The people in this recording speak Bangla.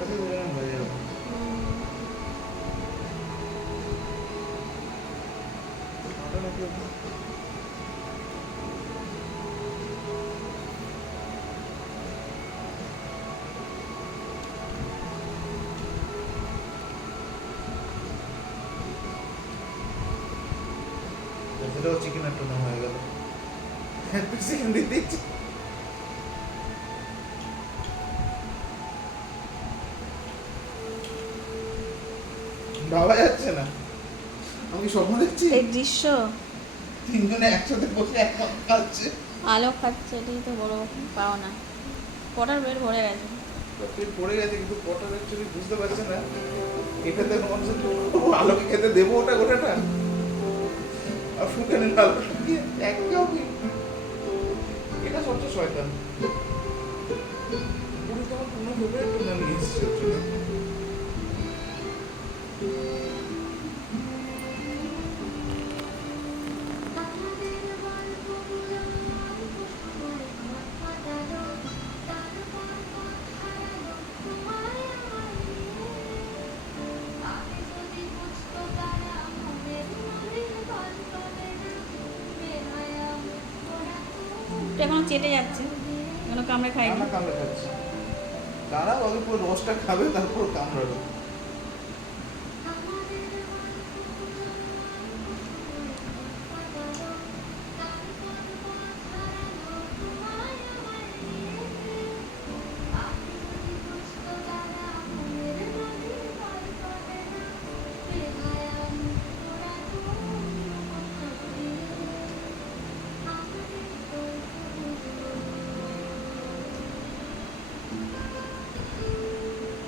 একসাথে দুজনে হয়ে যাবে। ওটা নাকি সেটাও চিকেন একটা নাম হয়ে গেল, চিকেন দিয়ে দিচ্ছি। ভাবা যাচ্ছে না, আমি স্বপ্ন দেখছি এই দৃশ্য তিনজনে একসাথে বসে এক মত খাচ্ছে। আলো খাচ্ছে, এটাই তো বড় পাওনা। কটার বেড ভরে গেছে। পেট পড়ে গেছে কিন্তু কটা অ্যাকচুয়ালি বুঝতে পারছে না এটাতে কনসেন্ট্রেট করবো, আলোকে খেতে দেবো ওটা গোটাটা আর শুকানে আলোটা শুকিয়ে একটাও কি, এটা সবচেয়ে শয়তান। পুরো তোমার কোনো ফেভারিট না নিয়ে এসেছে actually। এটা এখনো চেটে যাচ্ছে, এখনো কামড়ে খাইনি। কামড়ে খাচ্ছে, দাঁড়াও আগে পুরো রসটা খাবে তারপর কামড়াবে।